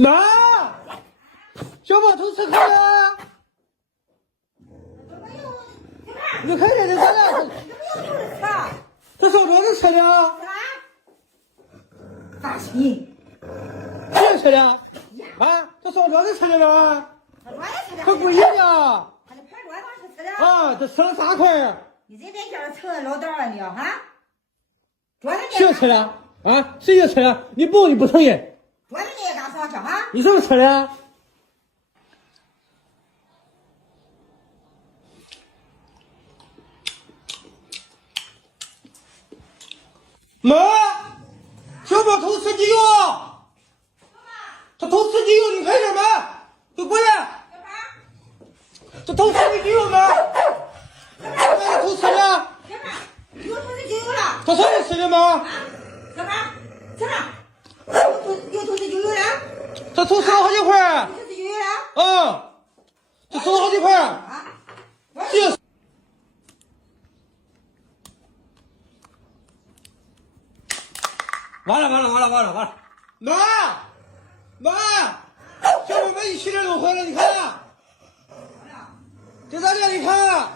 妈，小宝偷吃课了。你看见这咋了？这上桌子吃的。大心，谁吃的？啊，这上桌子吃的吗？他故意的。他这盘桌上是吃的。啊，这吃了3块。你这在家成老道啊你啊哈？桌子谁吃的？啊，谁也吃的？你不承认？桌子你也敢上去哈？你是不是吃的？妈，小宝偷吃鸡肉，他偷吃鸡肉，你看见没？都过来，这偷吃的鸡肉吗？他偷吃的，又偷吃鸡肉了？他上来吃的吗？干嘛？吃了？又偷吃鸡肉了？他偷吃了好几块。偷吃鸡肉了？啊，这偷了好几块。啊？这。完了！妈，小宝把一系列弄坏了，你看，这咋的？你看。